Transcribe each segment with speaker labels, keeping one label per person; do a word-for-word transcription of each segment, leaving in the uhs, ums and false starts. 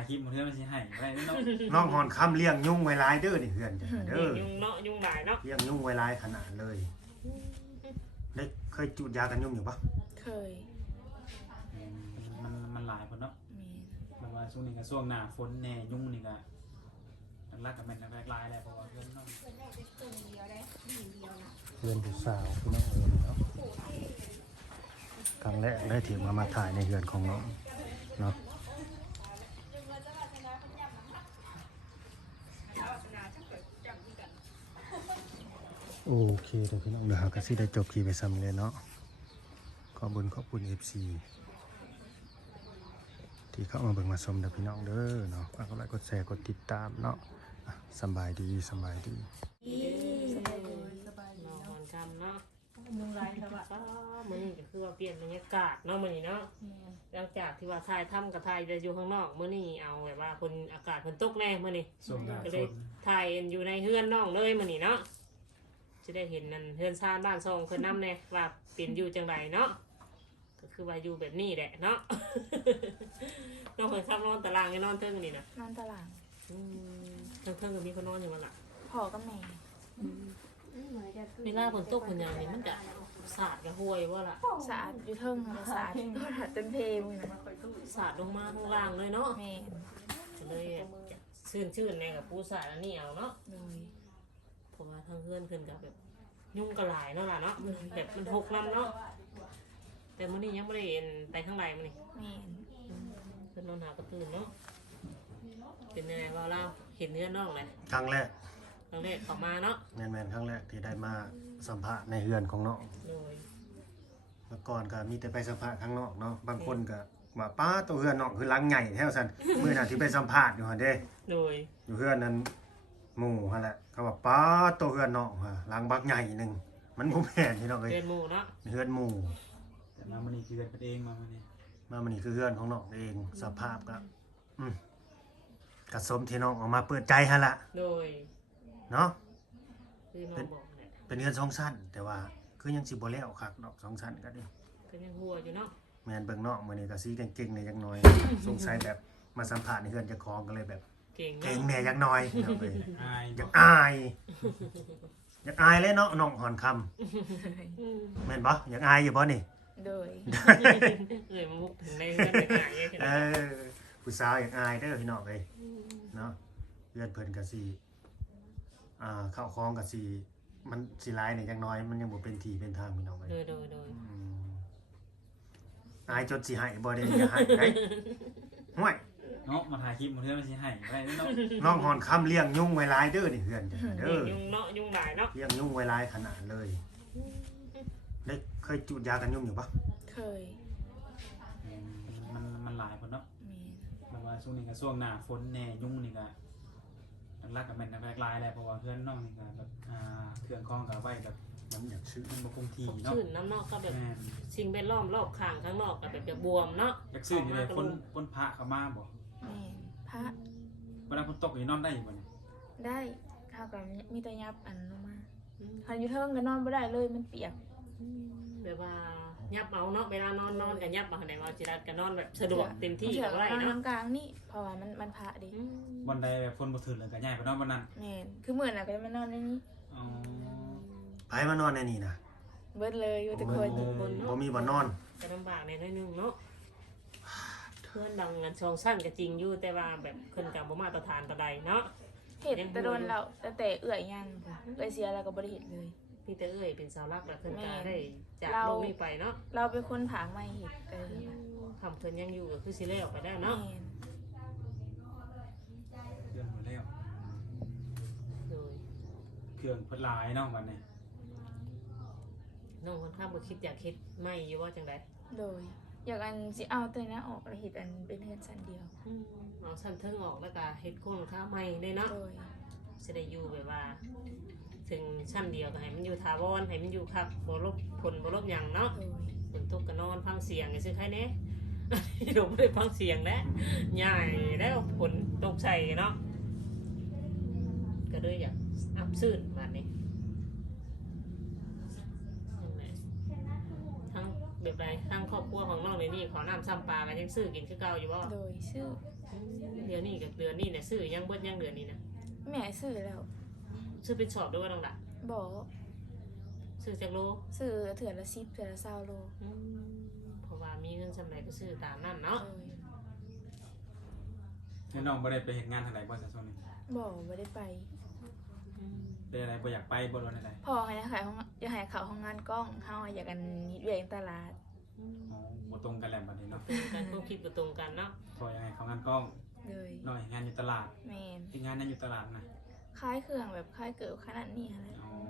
Speaker 1: คลิปมันเพื่อนมันสิให้ไว้เนาะ
Speaker 2: น้องหอนคำเลี้ยงยุ่งไว้หลายเด้อนี่เพื่อนจ้ะเด้อ
Speaker 3: ยุ่งเนาะยุ่งหลายเนาะ
Speaker 2: เลี้ยงยุ่งไว้หลายขนาดเลยได้เคยจุดยากันยุ่งอยู่ปะ
Speaker 4: เคย
Speaker 1: มันมันหลายคนเนาะ
Speaker 4: มี
Speaker 1: แบบว่าช่วงนี้ก็ช่วงหน้าฝนแน่ยุ่งนี่ก็รักกับมันแรกๆแหละเพราะว่าเพื่อนน้อง
Speaker 2: เพื่อนผู้สาวพี่น้องเอ๋ยเนาะครั้งแรกได้ถือมามาถ่ายในเรือนของน้องเนาะโอเคเดี๋ยวพี่น้องเดี๋ยวหาก็สิได้จบคลิปไปซ้ำเลยเนาะขอบคุณขอบคุณ เอฟ ซี ที่เข้ามาเบิ่งมาชมเด้อพี่น้องเด้อเนาะฝากกดไลค์กดแชร์กดติดตามเนาะอ่ะสำบายดีสำบายดี
Speaker 4: สบายดีสบายดี
Speaker 3: นอ
Speaker 4: เนาะ
Speaker 3: นคำเนาะ
Speaker 4: ยุงลายครับอ่ะ
Speaker 3: ก็มันนี่ก็คือว่าเปลี่ยนบรรยากาศเนาะมันนี่เนาะหลังจากที่ว่าทายถ้ำกับทายจะอยู่ข้างนอกมื้อนี้เอาแบบว่าคนอากาศคนตกแน่มื้อนี้
Speaker 1: ช่วงหน้า
Speaker 3: ก็
Speaker 1: ฝ
Speaker 3: เลย
Speaker 1: น
Speaker 3: ทายอยู่ในเฮือนน้องเลยมื้อนี้เนาะจะได้เห็นนั่นเฮือนซานบ้านซองเพิ่นนำแน่ว่าเป็นอยู่จังไดเนาะก็คือว่าอยู่แบบนี้แหละเนาะ น้องเพิ่นขับนอนตารางให้นอนเทิงนี่นะ
Speaker 4: นอนตาราง
Speaker 3: อืมเทิงๆก็มีคนนอนอยู่มันล่ะ
Speaker 4: พ่อกับแม่
Speaker 3: เวลาฝนตกฝนอย่างนี้มันจะสาดกับห้วยว่าล่ะ
Speaker 4: สะอาดอยู่เทิงค่ะสะอาดเต็มเพลมึงนะ
Speaker 3: สาดลงมาข้างล่างเลยเนาะ
Speaker 4: แม่
Speaker 3: ก็เลยชื่นชื่นๆในกับผู้สาดอันนี้เอาเนาะ
Speaker 4: เลย
Speaker 3: เพราะว่าทางเพื่อนขึ้นกับแบบยุ่งกระหลายเนาะล่ะเนาะแบบมันหกลำเนาะแต่มื้อนี้ยังไม่ได้เห็นไปข้างในมื้อนี้
Speaker 4: แม่
Speaker 3: เพื่อนนอนหากระตื่นเนาะเป็นยังไงว่าเราเห็นเนื้อน้องเลย
Speaker 2: ครั้งแรก
Speaker 3: ครั้งแรกเข้ามาเนาะ
Speaker 2: แมนๆครั้งแรกที่ได้มาสัมภาษณ์ในเรือนของน้อง
Speaker 3: โดย
Speaker 2: เมื่อก่อนก็มีแต่ไปสัมภาษณ์ข้างนอกเนาะบางคนก็ว่าป้าตัวเรือนน้องคือหลังใหญ่แท้ซั่นมื้อนั้นที่ไปสัมภาษณ์อยู่หั่นเด้
Speaker 3: โดย
Speaker 2: อยู่เรือนนั้นหมู่หั่นแหละเขาว่าป้าตัวเรือนน้องฮะหลังบักใหญ่หนึงมันบ่แม่นพี่น้องเอ้ย
Speaker 3: เดินหมู่เนาะ
Speaker 2: เรือนหมู่
Speaker 1: แต่มามันนี่คือกันเองมามันนี่
Speaker 2: มามันนี่คือเรือนของน้องเองสภาพก็อืมกระสมที่น้องออกมาเปิดใจหั่นล่ะ
Speaker 3: โดย
Speaker 2: เนาะ
Speaker 3: คือน้องบอกแหละ
Speaker 2: เป็นเรือนสองชั้นแต่ว่าคือยังสิบ่แล้วคักดอกสองชั้นก็ดิ
Speaker 3: ก็ยังหัวอยู่เนาะ
Speaker 2: แม่นเบิ่งนอกมื้อนี้ก็สิเก่งๆในจักหน่อย สงสัยแบบมาสัมภาษณ์ในเรือนเจ้าของก็เลยแบบ
Speaker 3: เก่ง
Speaker 2: เก่ง
Speaker 3: เนาะ
Speaker 2: แหน่จักหน่อยพี่น้องเอ้ย
Speaker 1: อาย
Speaker 2: อยากอายอยากอายเลยเนาะน้องหอนคำ
Speaker 3: อืม
Speaker 2: แม่นบ่อยากอายอยู่บ่นี่
Speaker 4: โดย
Speaker 3: เอ่ยมามุกถึงในเรื่องในหายเลย
Speaker 2: เออผู้สาวอยากอายเด้อพี่น้องเอ้ยเนาะเรือนเพิ่นก็สิอ่าเข้าคลองก็สิมันสิหลายนี่จักหน่อยมันยังบ่เป็นที่เป็นทางพี่น้องเอ้ย
Speaker 3: โดยโดยโดย
Speaker 2: อืมอายจนสิให้บ่ได้อย่าให้ได้ห่วย
Speaker 1: เนาะมาถ่ายคลิปมันเพื่อนมันสิให้ไว้เนาะ
Speaker 2: น้องหอนคำเลี้ยงยุ่งไว้หลายเด้อนี่เพื่อนจ้ะเด้อ
Speaker 3: ยุ่งเนาะยุ่งหลายเนาะ
Speaker 2: เลี้ยงยุ่งไว้หลายขนาดเลยได้เคยจุดยากันยุ่งอยู่ปะ
Speaker 4: เคย
Speaker 1: มันมันหลายคนเนาะ
Speaker 4: มี
Speaker 1: แบบว่าช่วงนี้ก็ช่วงหน้าฝนแน่ยุ่งนี่ก็รักกับมันแรกๆแหละเพราะว่าเพื่อนน้องนี่ก็แบบอ่าเครื่องคล้องกับไว้แบบ
Speaker 2: มันอยากซื้อ
Speaker 1: มันบ่คงที่
Speaker 3: ผม
Speaker 1: เนาะ
Speaker 3: ชื่นน้ำนอกก็แบบ
Speaker 1: แม่น
Speaker 3: สิ่งแวดล้อมรอบข้างข้างนอกก็แบบจะบวมเนาะ
Speaker 1: อยากซื้ออยู่เลยคนคนพระเข้ามาบ่
Speaker 4: แม่พระ
Speaker 1: เวลาฝนตกนี่นอนได้อยู่บ่เนี่ย
Speaker 4: ได้ข้าวกับมีแต่ยับอันลงมาคันอยู่เทิงก็นอนไม่ได้เลยมันเปียก
Speaker 3: แบบว่ายับเอาเนาะเวลานอนนอนกันยับมาไหนว่าจิรัตกันนอนแบบสะดวกเต็มที่
Speaker 4: เฉย
Speaker 3: อะไร
Speaker 4: นอน
Speaker 3: เนาะ
Speaker 4: น้ำกลางนี่เพราะว่ามันมันพระดิ
Speaker 1: วันใดแบบฝนบ่ถึงเลยก็ย้ายไปนอนวันนั้น
Speaker 4: แม่นคือเหมือนอะก็จะมานอนในนี้
Speaker 1: อ๋อ
Speaker 2: ไปมานอนในนี่นะ
Speaker 4: เบิดเลยอยู่แต่คน
Speaker 2: บ่มีบ่นอน
Speaker 3: จะลำบากในน้อยนึงเนาะเพื่อนดังงานชองสั้นก็จริงอยู่แต่ว่าแบบคนกับบ่มาตรฐานตะใดเนาะ
Speaker 4: เห็ดแต่โดนเราแต่แต่เอื่อยยังเอื่อยเสียแล้วก็บริเห็ดเลย
Speaker 3: พี่แต่เอ้ยเป็นสาวรักแล้วเพิ่นก็ได้จาก
Speaker 4: เรา
Speaker 3: โลกนี้ไปเนาะ
Speaker 4: เราเป็นคนผางไม่เห็ดเออ
Speaker 3: ทำเพิ่นยังอยู่ก็คือสิแล้วไปได้
Speaker 4: แม่
Speaker 3: เนาะ
Speaker 4: น
Speaker 1: เครื่องหมดแล้ว
Speaker 3: โดย
Speaker 1: เครื่องเพิ่นหลายเนาะวันนี้
Speaker 3: น้องคนข้ามบ่คิดอยากคิดไม่อยู่ว่าจังได
Speaker 4: โดย อยากอันสิเอาแต่หน้าออกแล้วเห็ดอันเป็นเฮือนชั้นเดียว
Speaker 3: อืมเอาสั้นเทิงออกแล้วก็เฮ็ดโคนข้าวใหม่ได้เนาะ
Speaker 4: โดย
Speaker 3: สิได้อยู่แบบว่า ถึงชั้นเดียวก็ให้มันอยู่ถาวรให้มันอยู่คักบ่ลบผลบ่ลบหยังเนาะ
Speaker 4: โดย
Speaker 3: ฝนตกก็นอนฟังเสียงซื่อๆใครแน่ เดี๋ยวบ่ได้ฟังเสียงแล้วใหญ่แล้วฝนตกใส่เนาะก็เลยอยากอับซื่นบัดนี้นั่นแหละทั้งแบบไรทางครอบครัวของน้องในนี่ขอน้ำซ้ำปลากันยังซื้อกินคือเก่าอยู่บ่
Speaker 4: โดยชื่อ
Speaker 3: เดี๋ยวนี้กับเดือนนี้เนี่ยซื้อยังเบิดยังเดือนนี้นะ
Speaker 4: แม่ซื้อแล้ว
Speaker 3: ซื้อเป็นสอบด้วยว่าน้องละ
Speaker 4: บอก
Speaker 3: ซื้อจากโล
Speaker 4: ซื้อเถื่อนละสิบเถื่อนละเศร้าโล
Speaker 3: อืมเพราะว่ามีเงินสำไรก็ซื้อตามนั่นเนาะ
Speaker 4: โดย
Speaker 1: แล้วน้องบ่ได้ไปเฮ็ดงานทางใดบ่ซะช่วงนี้
Speaker 4: บอกไม่ได้ไป
Speaker 3: อืม
Speaker 1: เป็นอะไรบ่อยากไปบ่รู้ใด
Speaker 4: พอให้ขายห้องอยากให้เขาห้องงานกล้องเฮาอยากกันนิดเวียงตลาด
Speaker 3: อืม
Speaker 1: อ๋อบ่ตรงกันแล้วบัดนี้เนาะ
Speaker 3: ตรงกันความคิดก็ตรงกันเนาะ
Speaker 1: พอยังไงเขางานกล้อง
Speaker 4: เลย
Speaker 1: น้อยงานอยู่ตลาด
Speaker 4: แมน
Speaker 1: ที่งานนั้นอยู่ตลาดนะ
Speaker 4: คล้ายเครื่องแบบคล้ายเกิดขนาดนี้อะไร
Speaker 1: อ๋อ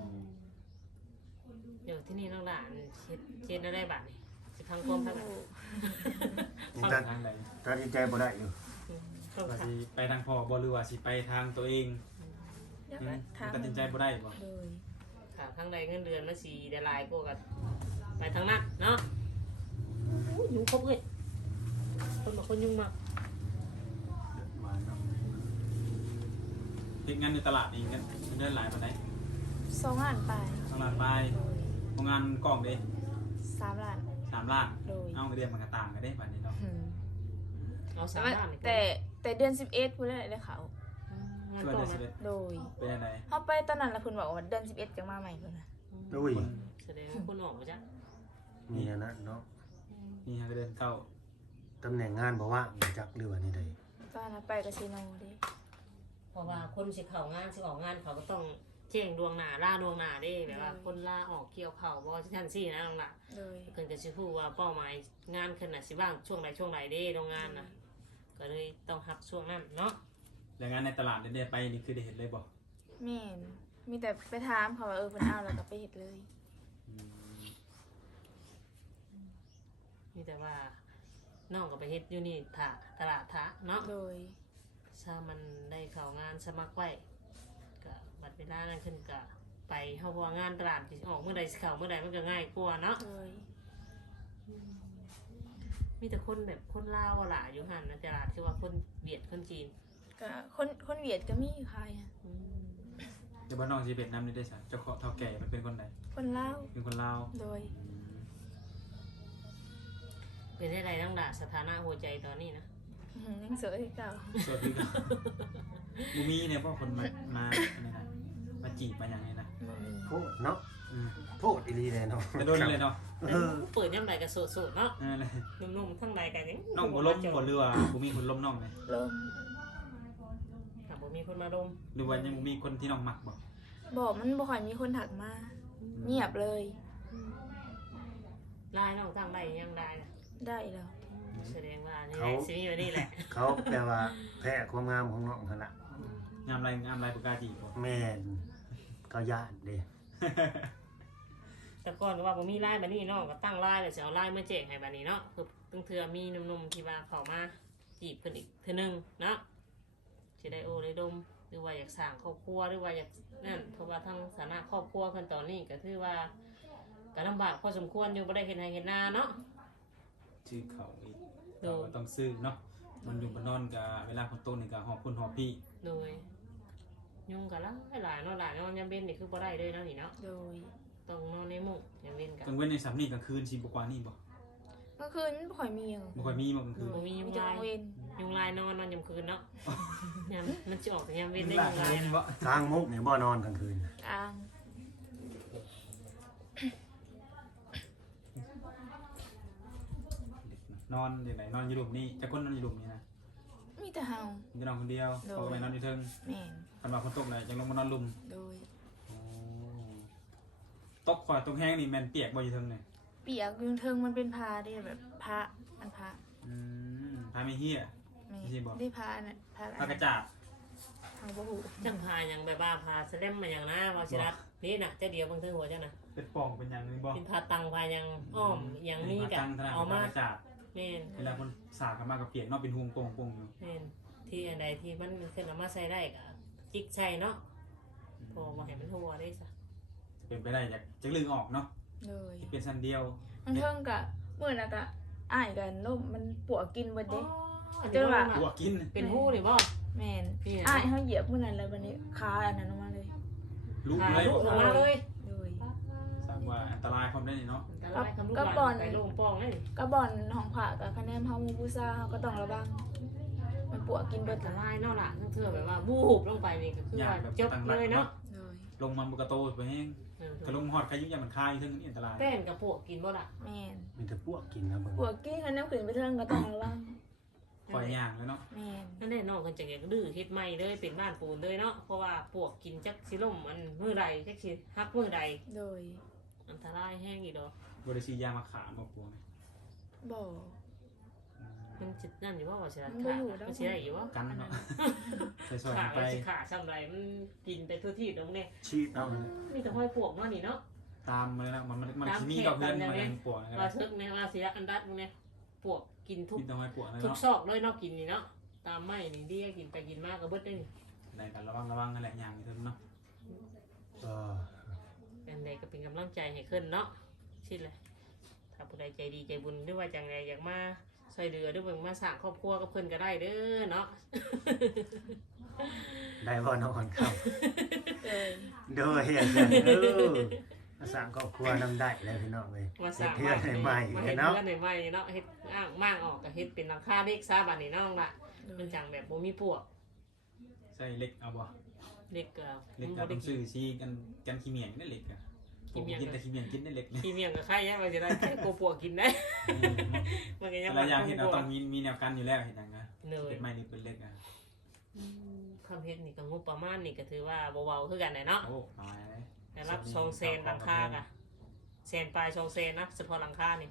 Speaker 3: เดี๋ยวที่นี่น้องหลานเฮ็ดเฮ็ดได้บัดนี่สิพังความพัง
Speaker 2: นี่ตัด
Speaker 1: ทางใด
Speaker 2: ตัดสินใจบ่ได้อยู่
Speaker 3: ต้อง
Speaker 1: ว่า
Speaker 3: ขัด
Speaker 1: สิไปทางพ่อบ่หรือว่าสิไปทางตัวเอง
Speaker 4: เดี๋ยว
Speaker 1: อื
Speaker 4: ก็
Speaker 1: ม
Speaker 4: ถาม
Speaker 1: ตัดสินใจบ่ได้บ่
Speaker 4: เลย
Speaker 3: ถามทางใดเงินเดือนมันสีได้หลายกว่ากันไปทางนั้นเนาะอู้ยุงครบเลยคนบางคนยุงมาก
Speaker 1: มาเนาะเฮ็ดงานอยู่ตลาดนี่เงินเดือนหลายปานใด
Speaker 4: สองล้านไป
Speaker 1: สองล้านไป
Speaker 4: โดย
Speaker 1: โรงงานกล้องเด้
Speaker 4: สามล้าน
Speaker 1: สามล้าน
Speaker 4: โดย
Speaker 1: เอาเดือนมันก็ต่างกันเด้บัดนี้เนาะ
Speaker 4: อืม
Speaker 3: เอาสา
Speaker 4: แต่
Speaker 3: ม
Speaker 4: ว่า
Speaker 3: ด้านนี่
Speaker 4: แต่แต่เดือนสิบเอ็ดพูดได้เลยเขา
Speaker 3: งาน
Speaker 1: ช่วย
Speaker 3: กล้อ
Speaker 1: ได้
Speaker 3: ง
Speaker 1: สิ
Speaker 3: นะ
Speaker 1: เด้
Speaker 4: โดย
Speaker 1: เป็นจังได
Speaker 4: เขาไปตอนนั้นละคุณบอกว่าเดือนสิบเอ็ดจะมาใหม่คุณนะ
Speaker 2: อุ้ย
Speaker 3: แสดงว่าคนออกมาจ้ะ
Speaker 2: มีอันนั้นเนาะ
Speaker 1: นี่ฮะเดือนเก้า
Speaker 2: ตำแหน่งงานบ่ว่างจักหรือว่านี่ใด
Speaker 4: ตอนนั้นไปกาสิโนดิ
Speaker 3: เพราะว่าคนสิเข้างานสิออกงานเขาก็ต้องแจ้งดวงหน้าล่าดวงหน้าเด้แบบว่าคนล่าออกเกี่ยวเข่าบ่ชั้นซี่นะน้องล่ะ
Speaker 4: เลย
Speaker 3: เพิ่นก็สิฮู้ว่าเป้าหมายงานขึ้นน่ะสิว่างช่วงใดช่วงใดเด้โรงงานน่ะก็เลยต้องรับช่วงนั้นเนาะ
Speaker 1: แล้วงานในตลาดได้ไปนี่คือได้เห็นเลยบ่
Speaker 4: แม่นมีแต่ไปถามเขาว่าเออเพิ่นเอาแล้วก็ไปเฮ็ดเลย
Speaker 1: อืม
Speaker 3: มีแต่ว่าน้องก็ไปเฮ็ดอยู่นี่ถาตลาดทะเนาะ
Speaker 4: โดย
Speaker 3: ถ้ามันได้เข้างานสมัครไว้ก็บัดเวลานั้นขึ้นก็ไปเฮาเพราะว่างานตลาดสิออกเมื่อใดสิเข้าเมื่อใดมันก็ง่ายกว่าเนาะ
Speaker 4: โดย
Speaker 3: มีแต่คนแบบคนลาวอะล่ะอยู่หั่นนะตลาดคือว่าคนเวียดคนจีน
Speaker 4: ก็คนคนเวียดก็มีใครอะ
Speaker 3: อืม
Speaker 1: เดี๋ยวบ้านน้องสิเวียดนามนี่ได้ซะเจ้าของเฒ่าแก่มันเป็นคนใด
Speaker 4: คนลาว
Speaker 1: เป็นคนลาว
Speaker 4: โดย
Speaker 3: เป็นได้ไรตั้งด่าสถานะหัวใจตอนนี้นะ
Speaker 4: อื้อหือยังสวยคือเก่า
Speaker 1: สวัสดีครับมูมีเนี่ยพ่อคนมามาอะไรนะมาจีบมาอย่างนี้นะ
Speaker 4: บ่มี
Speaker 2: โพดเนาะ
Speaker 1: อืม
Speaker 2: โพดอีหลีเลยเนาะ
Speaker 1: แต่โดนเลยเนาะ
Speaker 2: เออ
Speaker 3: เปิดย่ำไรกับโสดๆเนาะ
Speaker 1: นั่นแหละ
Speaker 3: นุ่มๆทั้งใดกันยัง
Speaker 1: น้องบ่ล้มบ่เรือบ่มีคนล้มน้องเลย
Speaker 4: ลม
Speaker 3: แต่บ่มีคนมาดม
Speaker 1: หรือว่ายังบ่มีคนที่น้องมักบ่
Speaker 4: บอกมันบ่ค่อยมีคนถักมา เงียบเลย
Speaker 3: ลายน้องทางใดยังได้นะ
Speaker 4: ได้แล้ว
Speaker 3: แสดงว่านี่แหละสิมีวันนี้แหละ
Speaker 2: เขาแปลว่าแพ้ความงามของน้องหั่นล่ะ
Speaker 1: งามไรงามไรบ่กล้าจีบบ่
Speaker 2: แม่นเขาย่านเด้
Speaker 3: แต่ก่อนว่าบ่มีลายบัดนี้น้องก็ตั้งลายแล้วสิเอาลายมาแจกให้บัดนี้เนาะคือตั้งเทื่อมีหนุ่มๆที่ว่าเข้ามาจีบเพิ่นอีกเทื่อนึงเนาะสิได้โอได้ดมหรือว่าอยากสร้างครอบครัวหรือว่าอยากนั่นเพราะว่าทางฐานะครอบครัวเพิ่นตอนนี้ก็ถือว่าก็ลำบากพอสมควรอยู่บ่ได้เฮ็ดให้เฮ็ดนาเนาะ
Speaker 1: ชื่อเขาอีกเขาก็ต้องซื้อเนาะมันอยู่บ้านนอนก็เวลาคนโตนี่ก็หอบคุณหอบพี่
Speaker 3: โดยยุงก็หลายหลายเนาะหลายเนาะยามเว้นนี่คือบ่ได้เลยเนาะนี่เนาะ
Speaker 4: โดย
Speaker 3: ต้องนอนในมุ้งยามเว้นกัน
Speaker 1: กลางเว้นในสามนี่กลางคืนสิบ่กว่านี่บ่
Speaker 4: เมื่อคืนมันบ่ค่อยมีหยัง
Speaker 1: บ่ค่อยมีบ่กลางคืน
Speaker 3: บ่มียุง
Speaker 4: มีแต่
Speaker 3: ลาย
Speaker 4: กลางเวน
Speaker 3: ยุงลายนอนนอนยามคืนเนาะยามมันสิออกแต่ยามเว้นได้
Speaker 1: หลา
Speaker 3: ยุงลาย
Speaker 1: ย
Speaker 3: นะ
Speaker 1: บ่
Speaker 2: ทางมุกนี่บ่นอนกลางคืน
Speaker 4: กลาง
Speaker 1: นอนเดี๋ยวไหนนอนอยู่หลุมนี่จะคนนอนอยู่หลุมนี่นะ
Speaker 4: มีแต่เฮา
Speaker 1: มีแต่นอนคนเดียวพอไปนอนอยู่เทิง
Speaker 4: แม่น
Speaker 1: คันว่าฝนตกเลยจังลงมานอนหลุม
Speaker 4: โดย
Speaker 1: ตกข่อยตกแห้งนี่แม่นเปียกบ่อยู่เทิงนี่
Speaker 4: เปียกอยุงเทิงมันเป็นพาได้แบบพระอันพระ
Speaker 1: อืมพาไม่เฮีย
Speaker 4: แม่
Speaker 1: ไม่ใช่บอก
Speaker 4: ได้พาน่ะพา
Speaker 1: พากระจาด
Speaker 4: ทางบ่ฮู้
Speaker 3: จังพาหยังแบบว่าพาสแลมมาหยังนะว่าสิรัดนี่น่ะเจ้าเดียวเบิ่งเทิงหัวเจ้าน่ะ
Speaker 1: เป็นป่องเป็นหยังนี่บ่
Speaker 3: เป็นพาตังพาหยังอ้อมหยังมีกับ
Speaker 1: ตั้งธนา
Speaker 3: เอา
Speaker 1: พา
Speaker 3: มา
Speaker 1: กระจาด
Speaker 3: แม่น
Speaker 1: เวลาคนสากกันมากับเปียกเนอกเป็นห่วงโป่งโป่งอยู่
Speaker 3: แม่นที่อันใดที่มันขึ้นเอามาใส่ได้ก็จิกใส่เนาะพอบ่ให้มันหัวได้ซะ
Speaker 1: เป็นไปได้อยากจะลึงออกเนาะ
Speaker 4: เลย
Speaker 1: สิเป็นสันเดียว
Speaker 4: มันเทิงกะมื้อน่ะกะอ้ายกันลมมันปวกกินเบิดเด้
Speaker 3: อัน
Speaker 4: เจ้า
Speaker 3: นี้
Speaker 4: ว่า
Speaker 3: ว่า
Speaker 1: หัวกิน
Speaker 3: เป็นหู้นี่บ่
Speaker 4: แม่น
Speaker 3: นี่นะ
Speaker 4: อ้ายเฮาเหยียบมื้อนั้นแล้วบัดนี้ขาอันนั้นออกมาเลย
Speaker 1: ลูก
Speaker 3: พา
Speaker 1: เลย
Speaker 3: ลูกออกมาเลย
Speaker 4: เลย
Speaker 1: สามว่าอันตรายความได้นี่เนาะ
Speaker 3: อันตรายคำลูกหลานไปโรงป้องเลย
Speaker 4: ก็บ่อนของผ่ากับคะแนนเฮาหมู่ผู้ซ่าเฮาก็ต้องระวังมันปวกกินเบิ
Speaker 3: อั
Speaker 4: ด
Speaker 3: นต
Speaker 4: ล่ะ
Speaker 3: รายเนาะล่ะทั้งเทื่อแบบว่าบูบลงไปนี่ก็คือว่าจบเลยเนาะ
Speaker 4: เลย
Speaker 1: ลงมาบุกระโตไปแห้ง
Speaker 3: เออก
Speaker 1: ระลงหอดใครยุ่งยามันคายซึ่งนี่อันตราย
Speaker 3: แป้นกับพวกกินบ่ล่ะ
Speaker 4: แม่น
Speaker 2: มีแต่พวกกินนะเบิ่ง
Speaker 4: ปวกกินคะแนนขึ้นไปเทิงก็ต้องระวัง
Speaker 1: คอยย่างแล้วเนาะ
Speaker 4: แม่น
Speaker 3: นั่นแน่นอนกันจังอยากดื้อเฮ็ดใหม่เลยเป็นบ้านปูนเลยเนาะเพราะว่าพวกกินจักสิล่มอันมื้อใดจักสิฮักมื้อใด
Speaker 4: โดย
Speaker 3: อันตรายแห้งอีดอก
Speaker 1: บริษียามาขามาปวง
Speaker 4: บ่
Speaker 3: มันสินั่นอยู่ว่าว่าสิรัด
Speaker 4: มันบ่
Speaker 3: ขา
Speaker 4: อยู่ดอก
Speaker 3: มันสิได้อยู่ว่า
Speaker 1: กันเนาะใส่ซอย
Speaker 3: ขา
Speaker 1: ไป
Speaker 3: มันสิขาซ้ำไรมันกินไปทั่วที่ตรงนี้
Speaker 2: ชีดเอาเลย
Speaker 3: มีแต่ห้อยปวกเนาะนี่เนาะ
Speaker 1: ตามมาแล้วมันมันมันที่นี่ดอกเพื่อนมันยังปวงนะค
Speaker 3: ว่า
Speaker 1: รับ
Speaker 3: เทิกในว่าสิรักอันดัดตรงนี้ปวกกินทุก
Speaker 1: กินต้องให้ปวงนะ
Speaker 3: ทุก
Speaker 1: เนาะ
Speaker 3: ซอกเลยเนาะกินนี่เนาะตามไม้นี่เดียกินไปกินมากก็เบิดได้นี่
Speaker 1: ในการระวังระวังนั่นแหละอย่างนี้เถอะเนาะ
Speaker 2: ก็
Speaker 3: อันใดก็เป็นกำลังใจให้ขึ้นเนาะชิดเลยถ้าผู้ใดใจดีใจบุญหรือว่าจังไงอยากมาช่วยเหลือหรือว่ามาสร้างครอบครัวกับเพิ่นก็ได้เด้อเนาะ
Speaker 2: ได้บ่นอนครับ
Speaker 4: เลย
Speaker 2: เด้อเฮ็ดจังเด้อมาสร้างครอบครัวนำได้แล้วพี่น้องเอ้ย
Speaker 3: มาสร้าง
Speaker 2: เฮ็ดเพื่อนใหม่
Speaker 3: มา
Speaker 2: ๆ
Speaker 3: เฮ็ด
Speaker 2: เนาะ
Speaker 3: เพื่อนใหม่ๆเนาะเฮ็ดอ้างมากออกก็เฮ็ดเป็นหลังคาเล็กซะบัดนี้เนาะล่ะ
Speaker 4: โด
Speaker 3: มั
Speaker 4: ย
Speaker 3: นจังแบบบ่มีปวก
Speaker 1: ใส่เล็กเอาบ่
Speaker 3: เล็กก็
Speaker 1: เล็ก
Speaker 3: บ่
Speaker 1: กับ
Speaker 3: ได้
Speaker 1: ต้อง
Speaker 3: กิ
Speaker 1: ซื้
Speaker 3: น
Speaker 1: อซีกันกันขี้เมียงนั่นเล็กอะผมกินแต่ขี้เมียงกินได้เล็กนี่
Speaker 3: ขี้เมียงก็ไข่แย่ว่าสิได้แค่กลัวปวกกินได้ มันก็ยัง
Speaker 1: แต่ละอย่างเห็นเราต้องมีมีแนวกันอยู่แล้วเห็นยังไง
Speaker 3: เนย
Speaker 1: เป็นไม้นี่เป็นเล็กอ่ะ
Speaker 3: อืมคำเฮ็ดนี่ก็งบประมาณนี่ก็ถือว่าเบาๆคือกันแหละเนาะ
Speaker 1: โอ้ตายเลย
Speaker 3: แต่รับสองเซนหลังคาค่ะเซนปลายสองเซนนะเฉพาะหลังคานี่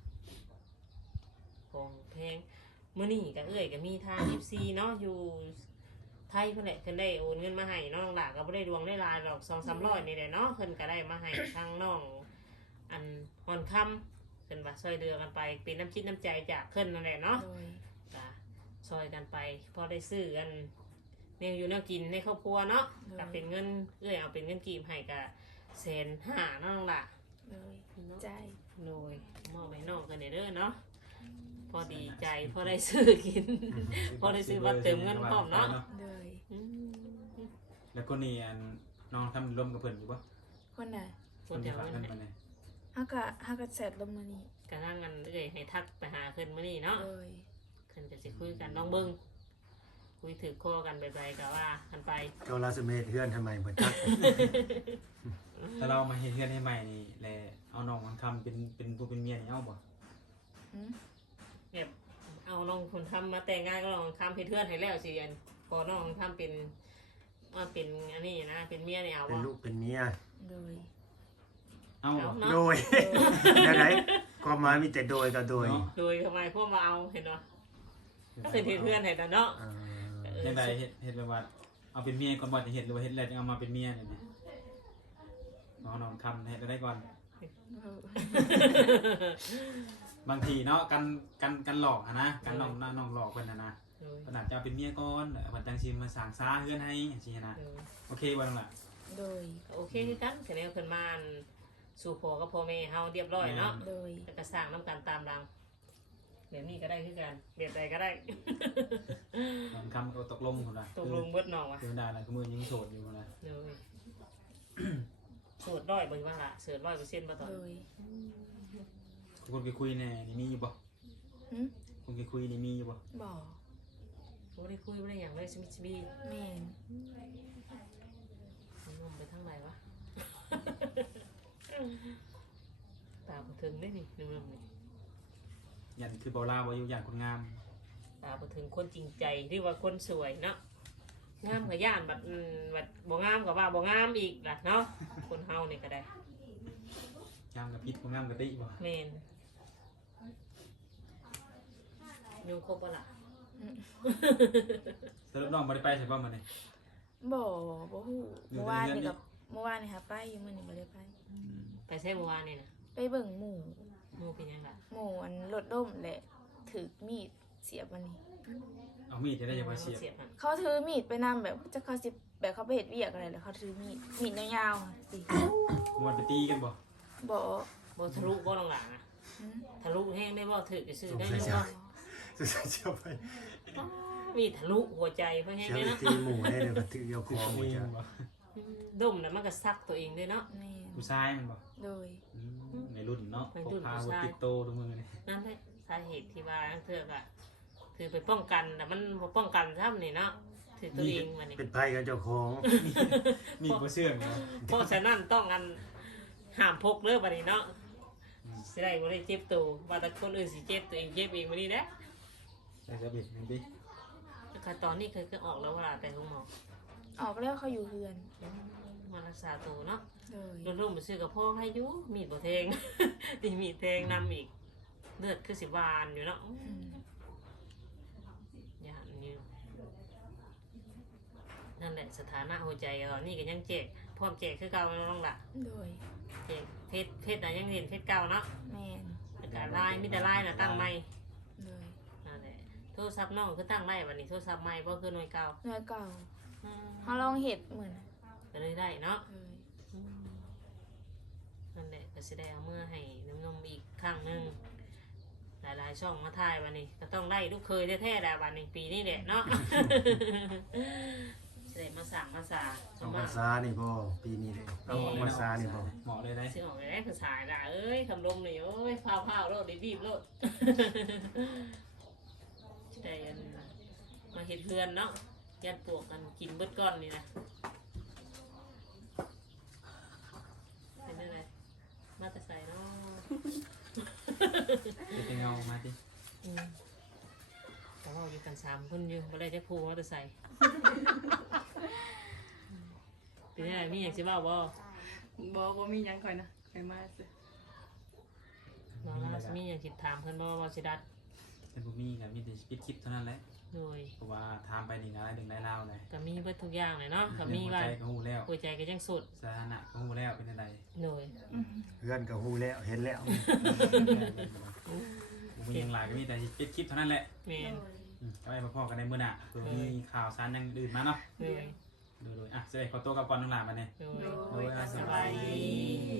Speaker 3: ของแพงมื้อนี้ก็เอ้ยก็มีทาง เอฟ ซี เนาะอยู่ไทยเพิ่นแหละเพิ่นได้โอนเงินมาให้น้องหลาก็บ่ได้ดวงได้ลายหรอก สองสามร้อยนี่แหละเนาะเพิ่นก็ได้มาให้ทางน้องอันฮอนค่ำเพิ่นว่าช่วยเหลือกันไปเป็นน้ำจิตน้ำใจจากเพิ่นนั่นแหละเนาะ
Speaker 4: โดย
Speaker 3: ก็ช่วยกันไปพอได้ซื้อกันแนวอยู่แนวกินในครอบครัวเนาะก็เป็นเงินเอ้ยเอาเป็นเงินกีบให้ก็แสนห้าเนาะน้องหลา
Speaker 4: โดยใจ
Speaker 3: โดยมอบให้น้องกันเด้อเนาะพอดีใจพอได้ซื้อกิน พอได้ซื้อบัตรเติมเงินพร้อมเนาะ
Speaker 4: โดย
Speaker 3: อืม
Speaker 1: แล้วคนนี้อันน้องทำร่วมกับเพิ่นอยู่ปะ
Speaker 4: คนน่ะ
Speaker 3: ค
Speaker 1: คน
Speaker 3: น
Speaker 1: ที่
Speaker 3: แถว
Speaker 1: ฝาก
Speaker 3: นั้
Speaker 1: เงิน
Speaker 3: น
Speaker 1: มาเนี่ย
Speaker 4: เฮาก็เฮาก็เสร็จลงมื้อนี้
Speaker 3: กระทั่งกันเอ้ยให้ทักไปหาขึ้นมานี่เนาะ
Speaker 4: โดย
Speaker 3: ขึ้นจะสิคุยกันน้องเบิ้งคุยถือคอกันไปไปก็ว่ากันไป
Speaker 2: โทรศัพท์เมตรเฮือนทำไมบ่จัก
Speaker 1: แต่เรามาเฮ็ดเฮือนให้ใหม่นี่แหละเอาน้องมันคำเป็นเป็นผู้เป็นเมียนี่เอาบ่
Speaker 4: หืม
Speaker 3: แบบเอาน้องคนทำมาแต่งงานก็น้องทำให้เพื่อนให้แล้วสิอันพอน้องทำเป็นว่าเป็นอันนี้นะเป็นเมียเนี่ยเอา
Speaker 2: เป็น
Speaker 3: วะ
Speaker 2: ลูกเป็นเมีย
Speaker 4: โดย
Speaker 1: เอาบ่
Speaker 3: เนาะ
Speaker 2: โดยได้ไหนก็หมายมีแต่โดยกับโดย
Speaker 1: เนาะ
Speaker 3: โดยทำไมพวกมาเอาเห็นเนาะก็เป็นเพื่อนให้แล้วเนาะ
Speaker 2: อ่า
Speaker 1: ยังไงเฮ็ดเฮ็ดแบบว่าเอาเป็นเมียก่อนบ่จะเฮ็ดหรือว่าเฮ็ดแล้วจึงเอามาเป็นเมียเนี่ยนี่น้องน้องคำเฮ็ดได้ก่อน
Speaker 4: เออบ
Speaker 1: างทีเนาะกันกันกันหลอกอะนะกันน้องน้องหลอกเพิ่นน่ะนะ
Speaker 3: โดย
Speaker 1: เพิ่นอาจจะเอาเป็นเมียก่อนแล้วเพิ่นจังสิมาสร้างซาเฮือนให้จังซี่นะ
Speaker 3: โดย
Speaker 1: โอเคบ่น้องล่ะ
Speaker 4: โดย
Speaker 3: โอเคคือกันคะแนนเพิ่นมาสู่พ่อกับพ่อแม่เฮาเรียบร้อยเนาะ
Speaker 4: โดย
Speaker 3: แล้วก็สร้างน้ำกันตามรังแบบนี้ก็ได้คือกันแบบใดก็ได้
Speaker 1: น้องคำก็ตกลงพุ่นน่ะ
Speaker 3: ตกลงเบิดน้องว่ะ
Speaker 1: คือได้แล้วคือมือยังโสดอยู่นะ
Speaker 3: เลยสูตรร้อยเบิ่งว่าล่ะเสิร์ชร้อยเปอร์เซ็นต์มาตอน
Speaker 4: โดย
Speaker 1: คนคุยคุยๆแน่นี่มีอยู่บ่
Speaker 4: หืม
Speaker 1: คนคุยคุยๆนี่มีอยู่บ่
Speaker 4: บ่
Speaker 3: บ่ได้คุยบ่ได้หยังเลยสมิธสบี
Speaker 4: แม่น
Speaker 3: นมไปทางไหนวะ ตาบ่ถึงได้นี่นึมๆนี่
Speaker 1: ยันคือบ่ลาบ่อยู่อย่างคนงาม
Speaker 3: ตาบ่ถึงคนจริงใจหรือว่าคนสวยเนาะงามก็ย่านบัดอืมบัดบ่งามก็ว่าบ่งามอีกล่ะเนาะคนเฮานี่ก็ได้
Speaker 1: งามกับพิษบ่งามกับติบ่
Speaker 3: แม่นยุงครบบ่ล่ะ
Speaker 1: สรุปน้องบ่ได้ไปใช่บ่มื้อนี้
Speaker 4: บ่บ่ฮู้
Speaker 1: อยู่
Speaker 4: เมื่อวาน
Speaker 1: ในเรือนนี่
Speaker 4: นี่กับเมื่อวานนี่ค่ะไปอยู่มื้อนี้บ่ได้ไป
Speaker 3: ไปใช้เมื่อวานนี่น่ะ
Speaker 4: ไปเบิ่งหมู่
Speaker 3: หมู่เป็นหยังล่ะ
Speaker 4: หมู่อันรถล่มแหละถือมีดเสียบมันนี่
Speaker 1: เอามีดจะได้อย่ามาเสียบ
Speaker 3: เสียบหั่น
Speaker 4: เขาถือมีดไปนำแบบจะเขาสิแบบเขาไปเฮ็ดเวียกอะไรแล้วเขาถือมีดมีดยาวๆอะสิ
Speaker 1: มวนไปตีกันบ่
Speaker 4: บ่
Speaker 3: บ่ทะลุบ่ลงหลังอ่ะ
Speaker 4: หืม
Speaker 3: ทะลุแห้งได้บ่ถือจะซื้อได้
Speaker 2: สงสั
Speaker 3: บ่
Speaker 2: ย จะเชื่อไป
Speaker 3: มีทะลุหัวใจเพราะแห้ง
Speaker 2: เชื่อ
Speaker 3: ได้
Speaker 2: ไป
Speaker 3: เนาะ
Speaker 2: ตีหมูได้เลยก็ถือเอาคอ
Speaker 1: คือ
Speaker 2: หมู
Speaker 1: มี
Speaker 2: จ้ะ
Speaker 1: บ่
Speaker 3: ดมแล้วมันก็ซักตัวเองด้วยเนาะ
Speaker 4: แม่น
Speaker 1: ผู้ชายมันบ่
Speaker 4: โโดย
Speaker 1: อืมในรุ่นเนาะ
Speaker 3: ใน
Speaker 1: พก
Speaker 3: รุ่น
Speaker 1: พา
Speaker 3: ผู้
Speaker 1: วุธ
Speaker 3: ชาย
Speaker 1: ติดโตตรงมือนี่
Speaker 3: นั่นแหละสาเหตุที่ว่าเทือกอะคือไปป้องกันแต่มันบ่ป้องกันซ้ำนี่เนาะถือตัวเองมันนี่
Speaker 2: เป็นภัยกับเจ้าของ
Speaker 1: มีบ่เชื่องเนาะ
Speaker 3: เพราะฉะนั้นต้องอันห้ามพกเด้อบัดนี้เนาะ
Speaker 1: อืม
Speaker 3: สิได้บ่ได้เจ็บตัวว่าแต่คนอื่นสิเจ็บตัวเองเจ็บเองบัดนี้แหละ
Speaker 1: ใส่กระเบิดนึงดิ
Speaker 3: ก็ตอนนี้เคยก็ออกแล้วเวลาไปโรงหมอ
Speaker 4: ออกแล้วเขาอยู่เฮือน
Speaker 3: มารักษาตัวเนาะ
Speaker 4: โดย
Speaker 3: รุ่นๆไปซื้อกับพ่อให้อยู่มีดบ่แทง ตีมีดแทงนำอีกเลือดคือสิบานอยู่เนาะ
Speaker 4: อืม
Speaker 3: ย่านอยู่นั่นแหละสถานะหัวใจตอนนี้ก็ยังเจ็บพร้อมเจ็บคือเก่าน้องล่ะ
Speaker 4: โดย
Speaker 3: เจ็บเพชรเพชรน่ะยังเห็นเพชรเก่าเนาะ
Speaker 4: แมน
Speaker 3: อากาศลายมีแต่ลายน่ะตั้งใหม่
Speaker 4: โดย
Speaker 3: นั่นแหละโทรศัพท์น้องคือตั้งได้บัดนี้โทรศัพท์ใหม่บ่คือหน่วยเก่า
Speaker 4: เนื้อเก่า
Speaker 3: อืม
Speaker 4: เขาลองเห็ดเหมือน
Speaker 3: ก็เลยได้เนาะ
Speaker 4: เลย
Speaker 3: อืมนั่นแหละก็สิได้เอามือให้น้ำนมอีกครั้งหนึงหลายๆช่องมาถ่ายวันนี้ก็ต้องได้ลูกเคยแท้ๆแหละวันนี้ปีนี้แหละเนาะ สิได้มาสั่งมาสา
Speaker 2: เอาภาษานี่บ่ปีนี้เลยเอาภาษานี่บ่
Speaker 1: เหมาะเลยได้
Speaker 3: สิออกไปได้ภาษาละเอ้ยคำลมนี่โอ้ยพาวพาวโลดรีบๆโลด สิได้อันมาเห็ดเพื่อนเนาะยันปวกกันกินเบิดก้อนนี่นะเป็นอะไรมาแต่ใส่เนาะ
Speaker 1: จะเป็นเงามาดิ
Speaker 3: อืมแต่ว่าอยู่กันสามคนอยู่บ่ได้จะพูมาแต่ใส่ เป็นอะไรมีอย่างสิบ้าบ่
Speaker 5: บอกว่ามีหยังก่อนนะไปมาสิ
Speaker 3: น้องล่าสมีอย่างสิถามเพิ่นบ่ว่าสิดัด
Speaker 1: เป็นบุมีกับมีแต่ปิดคลิปเท่านั้นแหละ
Speaker 3: โดย
Speaker 1: เพราะว่าทามไปนี่ก็ได้ดึงได้เล่าเลย
Speaker 3: ก็มีเบิดทุกอย่างเลยเนาะก็มี
Speaker 1: หัว
Speaker 3: ว่า
Speaker 1: ใจก็หูแล้ว
Speaker 3: หัวใจก็ยังสุด
Speaker 1: สถานะก็หูแล้วเป็นอะไร
Speaker 3: โดย
Speaker 2: เพื่อนก็ฮู้แล้วเห็นแล้ว
Speaker 1: บุมีอย่างไรก็มีแต่ปิดคลิปเท่านั้นแหละ
Speaker 3: แม่น
Speaker 1: อืมก็ไปพ่อกันในมื้อหน้าเผื่อมีข่าวสารอยังอื่นมาเนาะ
Speaker 3: โดย
Speaker 1: ดูๆอ่ะเสร็จขอตัวกับก่อนน้องหลานมาเนี่ย
Speaker 3: โดย
Speaker 1: โดย
Speaker 3: สบายดี